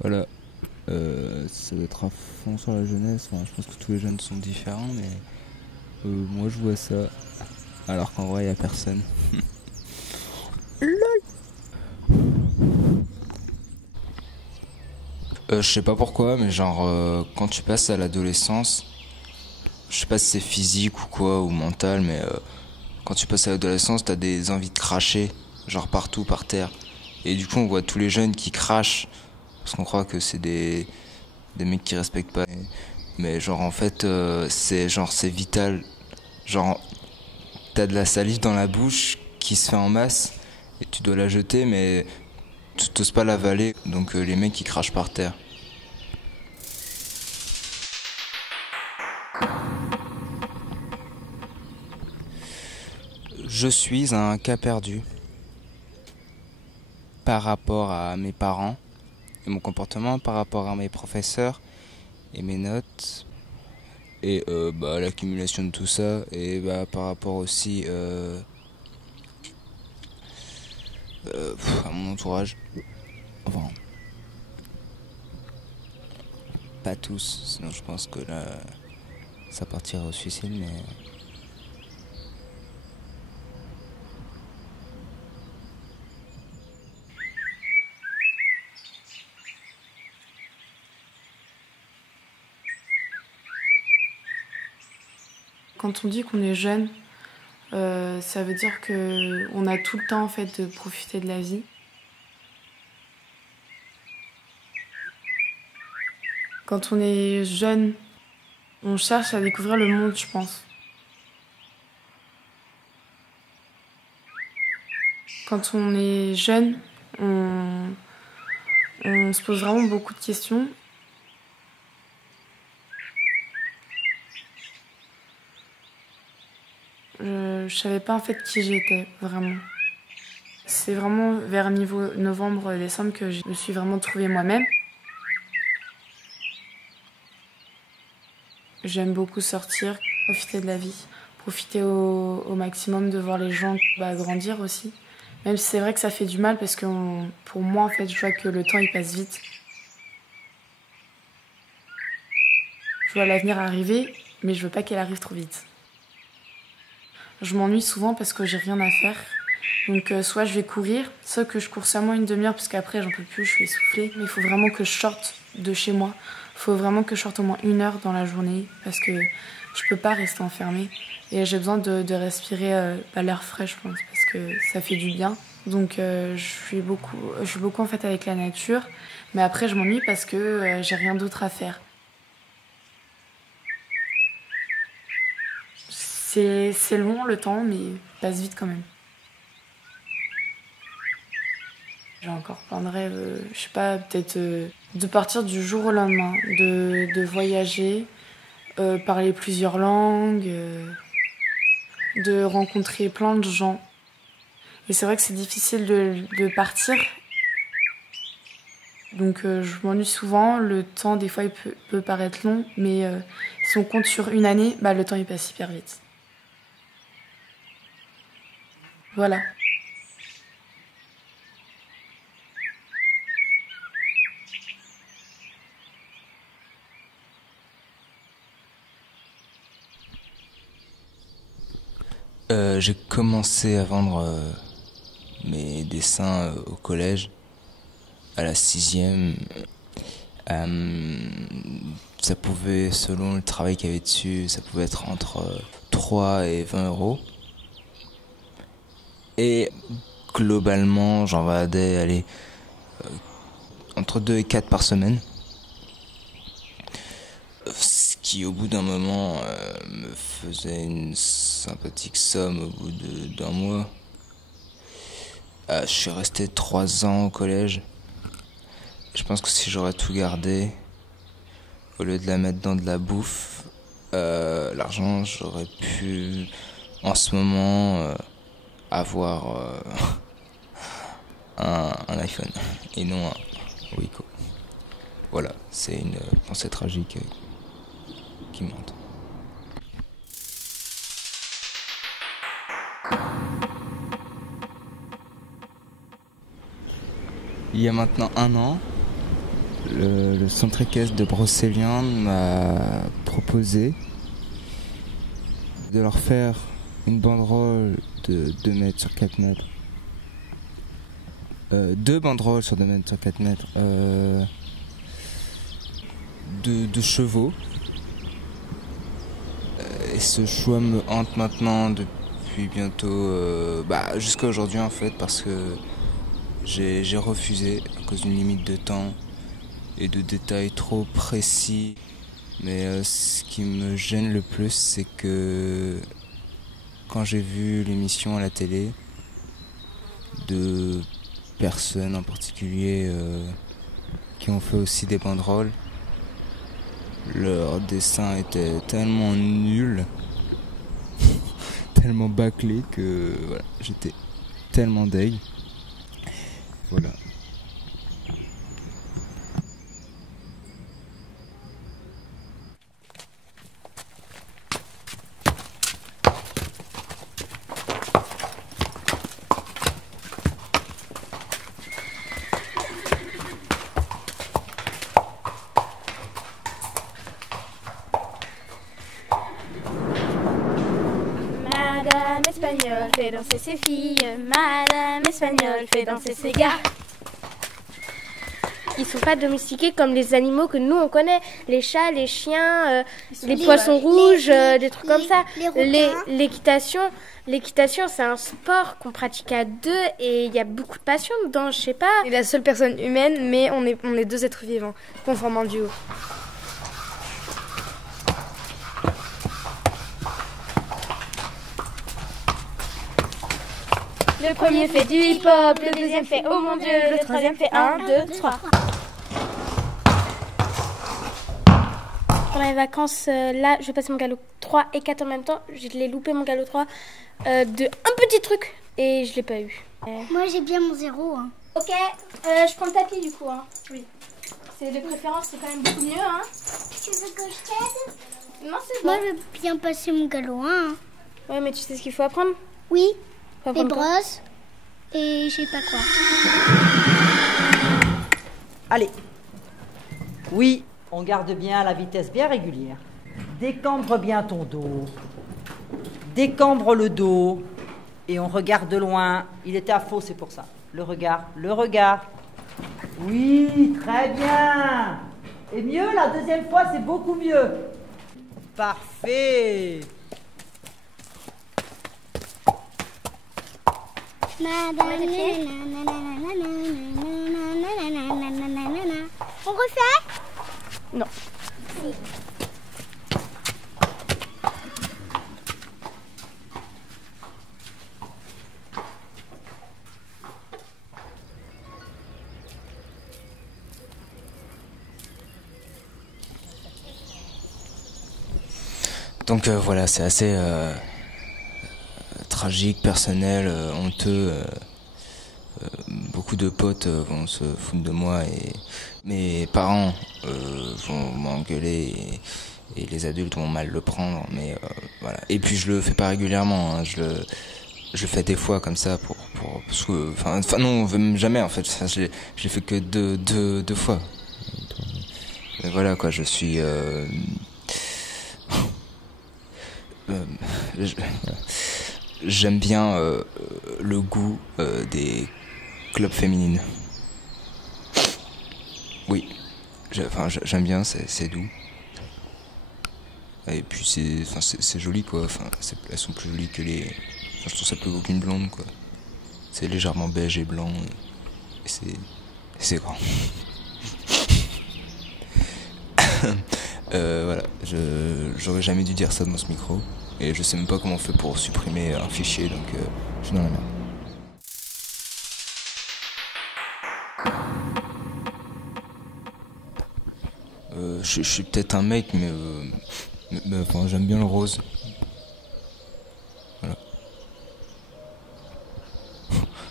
Voilà, ça doit être à fond sur la jeunesse. Enfin, je pense que tous les jeunes sont différents, mais moi je vois ça, alors qu'en vrai, il y a personne. Je sais pas pourquoi, mais genre, quand tu passes à l'adolescence, je sais pas si c'est physique ou quoi, ou mental, mais quand tu passes à l'adolescence, t'as des envies de cracher, genre partout, par terre. Et du coup, on voit tous les jeunes qui crachent, parce qu'on croit que c'est des mecs qui respectent pas. Mais genre, en fait, c'est vital. Genre, t'as de la salive dans la bouche qui se fait en masse, et tu dois la jeter, mais tu t'oses pas l'avaler. Donc, les mecs, ils crachent par terre. Je suis un cas perdu par rapport à mes parents et mon comportement, par rapport à mes professeurs et mes notes, et l'accumulation de tout ça, et par rapport aussi à mon entourage. Enfin, pas tous, sinon je pense que là, ça partirait au suicide, mais... Quand on dit qu'on est jeune, ça veut dire qu'on a tout le temps en fait de profiter de la vie. Quand on est jeune, on cherche à découvrir le monde, je pense. Quand on est jeune, on se pose vraiment beaucoup de questions. Je savais pas en fait qui j'étais vraiment. C'est vraiment vers niveau novembre-décembre que je me suis vraiment trouvée moi-même. J'aime beaucoup sortir, profiter de la vie, profiter au maximum de voir les gens grandir aussi. Même si c'est vrai que ça fait du mal parce que pour moi, en fait, je vois que le temps il passe vite. Je vois l'avenir arriver, mais je veux pas qu'elle arrive trop vite. Je m'ennuie souvent parce que j'ai rien à faire. Donc soit je vais courir, soit que je cours seulement une demi-heure parce qu'après j'en peux plus, je suis essoufflée. Mais il faut vraiment que je sorte de chez moi. Il faut vraiment que je sorte au moins 1 heure dans la journée parce que je peux pas rester enfermée. Et j'ai besoin de respirer l'air frais, je pense, parce que ça fait du bien. Donc je suis beaucoup en fait avec la nature. Mais après je m'ennuie parce que j'ai rien d'autre à faire. C'est long le temps, mais il passe vite quand même. J'ai encore plein de rêves, je sais pas, peut-être de partir du jour au lendemain, de voyager, parler plusieurs langues, de rencontrer plein de gens. Et c'est vrai que c'est difficile de partir, donc je m'ennuie souvent. Le temps, des fois, il peut paraître long, mais si on compte sur une année, le temps il passe hyper vite. Voilà. J'ai commencé à vendre mes dessins au collège, à la sixième. Ça pouvait, selon le travail qu'il y avait dessus, ça pouvait être entre 3 et 20 euros. Et globalement, j'en vendais, allez, entre 2 et 4 par semaine. Ce qui, au bout d'un moment, me faisait une sympathique somme au bout d'un mois. Je suis resté 3 ans au collège. Je pense que si j'aurais tout gardé, au lieu de la mettre dans de la bouffe, l'argent, j'aurais pu, en ce moment, avoir un iPhone et non un Wiko. Voilà, c'est une pensée tragique qui me hante. Il y a maintenant un an, le centre équestre de Brocéliande m'a proposé de leur faire une banderole de 2 mètres sur 4 mètres. 2 banderoles sur 2 mètres sur 4 mètres. De chevaux. Et ce choix me hante maintenant depuis bientôt, jusqu'à aujourd'hui en fait, parce que j'ai refusé à cause d'une limite de temps et de détails trop précis. Mais ce qui me gêne le plus, c'est que quand j'ai vu l'émission à la télé, de personnes en particulier qui ont fait aussi des banderoles, leur dessin était tellement nul, tellement bâclé que voilà, j'étais tellement deg. Voilà. Madame Espagnole fait danser ses filles, Madame Espagnole fait danser ses gars. Ils sont pas domestiqués comme les animaux que nous on connaît, les chats, les chiens, les poissons rouges, des trucs comme ça. L'équitation, c'est un sport qu'on pratique à deux et il y a beaucoup de passion dedans, je sais pas. On est la seule personne humaine, mais on est 2 êtres vivants, qu'on forme en duo. Le premier fait du hip-hop, le deuxième fait oh mon Dieu, le troisième fait 1, 2, 3. Pendant les vacances, là, je vais passer mon galop 3 et 4 en même temps. Je l'ai loupé mon galop 3 de un petit truc et je l'ai pas eu. Moi, j'ai bien mon 0. Hein. Ok, je prends le tapis du coup. Hein. Oui. C'est de préférence, c'est quand même beaucoup mieux. Hein. Tu veux que je t'aide? Non, c'est bon. Moi, je veux bien passer mon galop 1. Hein. Ouais, mais tu sais ce qu'il faut apprendre? Oui, Faut les apprendre quoi? brosses et je sais pas quoi. Allez. Oui, on garde bien la vitesse bien régulière. Décambre bien ton dos. Décambre le dos. Et on regarde de loin. Il était à faux, c'est pour ça. Le regard, le regard. Oui, très bien. Et mieux, la deuxième fois, c'est beaucoup mieux. Parfait. On refait? Non. Donc voilà, c'est assez tragique, personnel, honteux. Beaucoup de potes vont se foutre de moi et mes parents vont m'engueuler et les adultes vont mal le prendre. Mais voilà. Et puis je le fais pas régulièrement. Hein, je le fais des fois comme ça enfin non, même jamais en fait. Je l'ai fait que deux fois. Mais voilà quoi, je suis j'aime bien le goût des clubs féminines. Oui, j'aime bien, c'est doux. Et puis c'est joli quoi. Elles sont plus jolies que les. Je trouve ça plus beau qu'une blonde quoi. C'est légèrement beige et blanc. Et c'est grand. Voilà, j'aurais jamais dû dire ça dans ce micro. Et je sais même pas comment on fait pour supprimer un fichier, donc je suis dans la merde. Je suis peut-être un mec, mais enfin, j'aime bien le rose.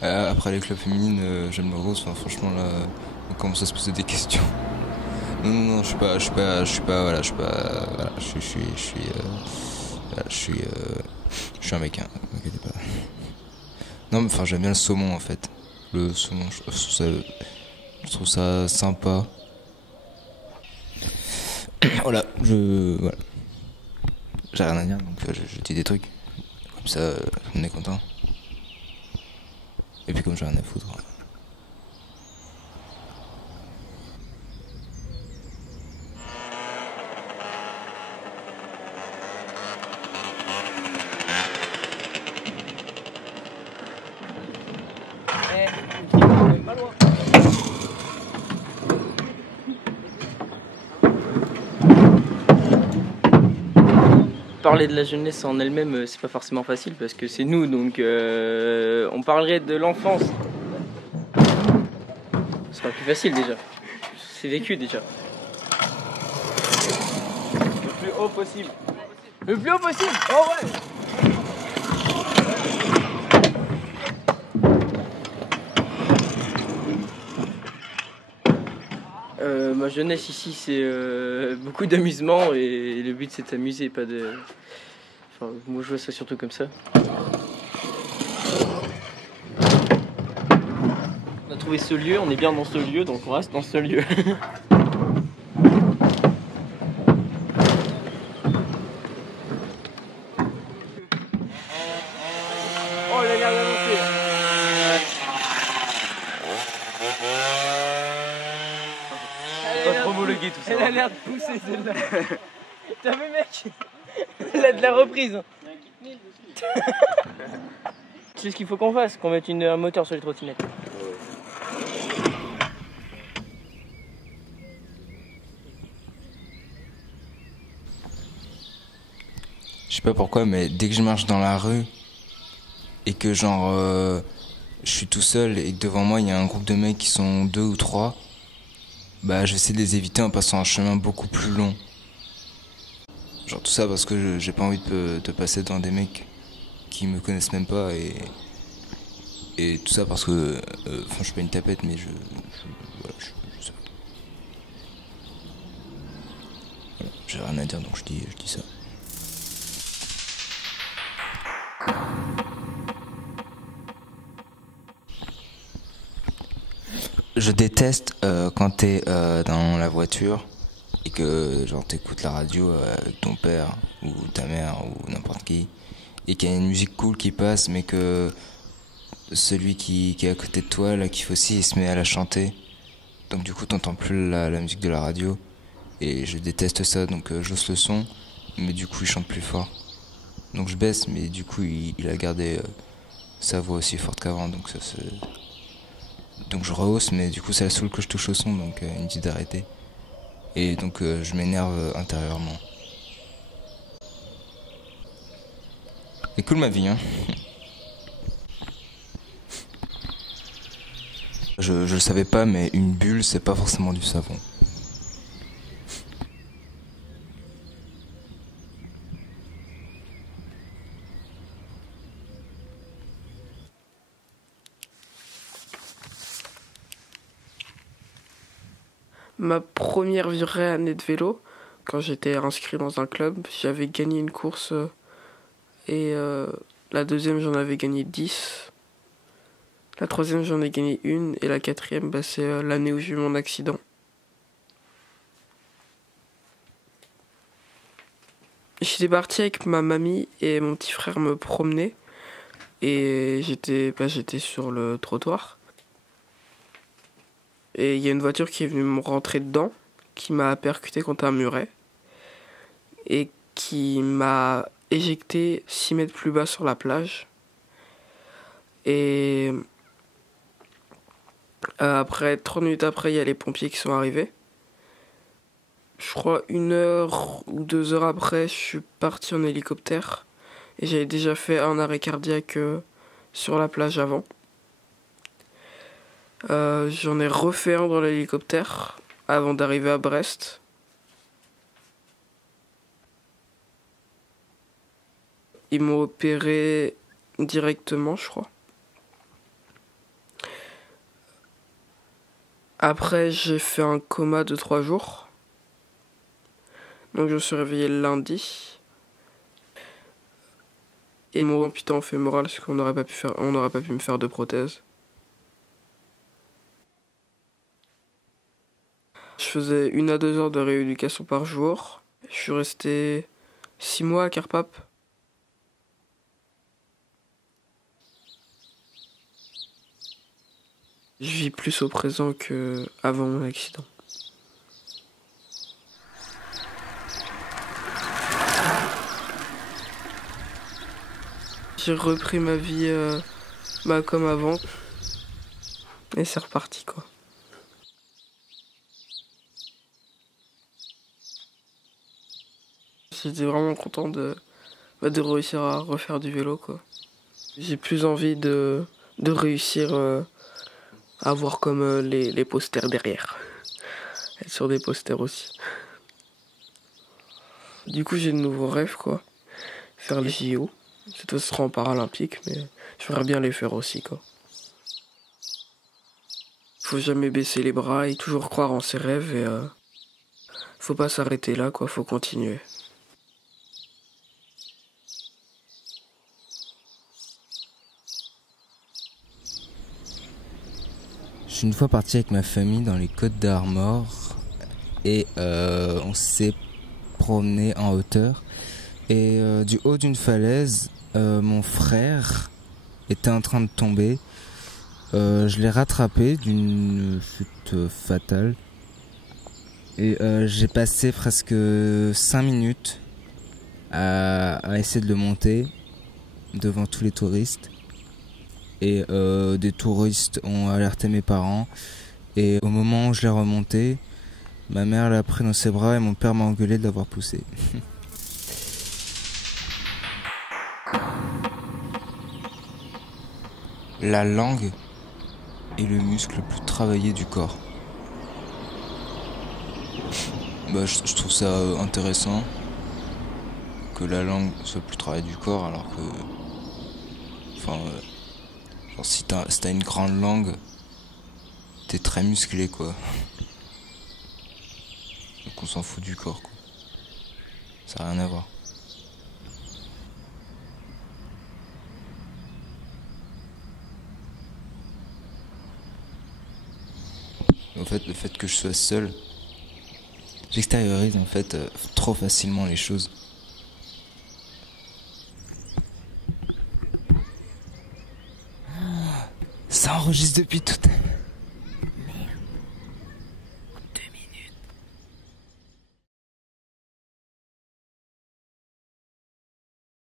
Voilà. Après les clubs féminines, j'aime le rose. Enfin, franchement là, on commence à se poser des questions. Non, je suis pas, voilà, je suis un mec, hein, m'inquiétez pas. Non, mais enfin, j'aime bien le saumon en fait. Le saumon, je trouve ça sympa. Voilà, voilà. J'ai rien à dire, donc je dis des trucs. Comme ça, on est content. Et puis comme j'ai rien à foutre. Parler de la jeunesse en elle-même, c'est pas forcément facile parce que c'est nous, donc on parlerait de l'enfance. C'est pas plus facile déjà. C'est vécu déjà. Le plus haut possible. Le plus haut possible. Oh ouais. Ma jeunesse ici, c'est beaucoup d'amusement et le but c'est de s'amuser, pas de. Enfin, moi je vois ça surtout comme ça. On a trouvé ce lieu, on est bien dans ce lieu, donc on reste dans ce lieu. Oh, il a l'air d'avancer. Pas trop homologué tout ça. Elle a l'air de pousser celle-là. T'as vu mec? Elle a de la reprise. C'est ce qu'il faut qu'on fasse, qu'on mette un moteur sur les trottinettes. Je sais pas pourquoi, mais dès que je marche dans la rue et que genre je suis tout seul et que devant moi il y a un groupe de mecs qui sont 2 ou 3, bah j'essaie de les éviter en passant un chemin beaucoup plus long. Genre tout ça parce que j'ai pas envie de passer devant des mecs qui me connaissent même pas et tout ça parce que enfin je suis pas une tapette mais voilà, je sais pas. Voilà, j'ai rien à dire donc je dis ça. Je déteste quand t'es dans la voiture et que genre t'écoutes la radio avec ton père ou ta mère ou n'importe qui et qu'il y a une musique cool qui passe mais que celui qui est à côté de toi là qui fait aussi il se met à la chanter donc du coup t'entends plus la musique de la radio et je déteste ça donc j'hausse le son mais du coup il chante plus fort donc je baisse mais du coup il a gardé sa voix aussi forte qu'avant donc ça c'est... Donc je rehausse mais du coup ça saoule que je touche au son donc il me dit d'arrêter. Et donc je m'énerve intérieurement. C'est cool ma vie hein. Je le savais pas mais une bulle c'est pas forcément du savon. Ma première vraie année de vélo, quand j'étais inscrit dans un club, j'avais gagné une course et la deuxième j'en avais gagné 10. La troisième j'en ai gagné une et la quatrième bah, c'est l'année où j'ai eu mon accident. J'étais parti avec ma mamie et mon petit frère me promener et j'étais sur le trottoir. Et il y a une voiture qui est venue me rentrer dedans, qui m'a percuté contre un muret et qui m'a éjecté 6 mètres plus bas sur la plage. Et après, 30 minutes après, il y a les pompiers qui sont arrivés. Je crois 1 heure ou 2 heures après, je suis parti en hélicoptère et j'avais déjà fait un arrêt cardiaque sur la plage avant. J'en ai refait un dans l'hélicoptère avant d'arriver à Brest. Ils m'ont opéré directement, je crois. Après, j'ai fait un coma de 3 jours. Donc je me suis réveillé le lundi. Et ils m'ont amputé en fémoral parce qu'on n'aurait pas pu me faire de prothèse. Je faisais 1 à 2 heures de rééducation par jour. Je suis resté 6 mois à Carpap. Je vis plus au présent qu'avant mon accident. J'ai repris ma vie comme avant. Et c'est reparti, quoi. J'étais vraiment content de réussir à refaire du vélo, quoi. J'ai plus envie de réussir à avoir comme les posters derrière. Être sur des posters aussi. Du coup, j'ai de nouveaux rêves, quoi. Faire les JO. Ce sera en paralympique, mais j'aimerais bien les faire aussi, quoi. Faut jamais baisser les bras et toujours croire en ses rêves et faut pas s'arrêter là, quoi. Faut continuer. Je suis une fois parti avec ma famille dans les Côtes d'Armor et on s'est promené en hauteur et du haut d'une falaise, mon frère était en train de tomber. Je l'ai rattrapé d'une chute fatale et j'ai passé presque 5 minutes à essayer de le monter devant tous les touristes. Et des touristes ont alerté mes parents. Et au moment où je l'ai remonté, ma mère l'a pris dans ses bras et mon père m'a engueulé de l'avoir poussé. La langue est le muscle le plus travaillé du corps. Je trouve ça intéressant que la langue soit le plus travaillée du corps alors que... genre si t'as une grande langue, t'es très musclé quoi. Donc on s'en fout du corps quoi. Ça n'a rien à voir. En fait, le fait que je sois seul, j'extériorise en fait trop facilement les choses. Ça enregistre depuis tout à l'heure.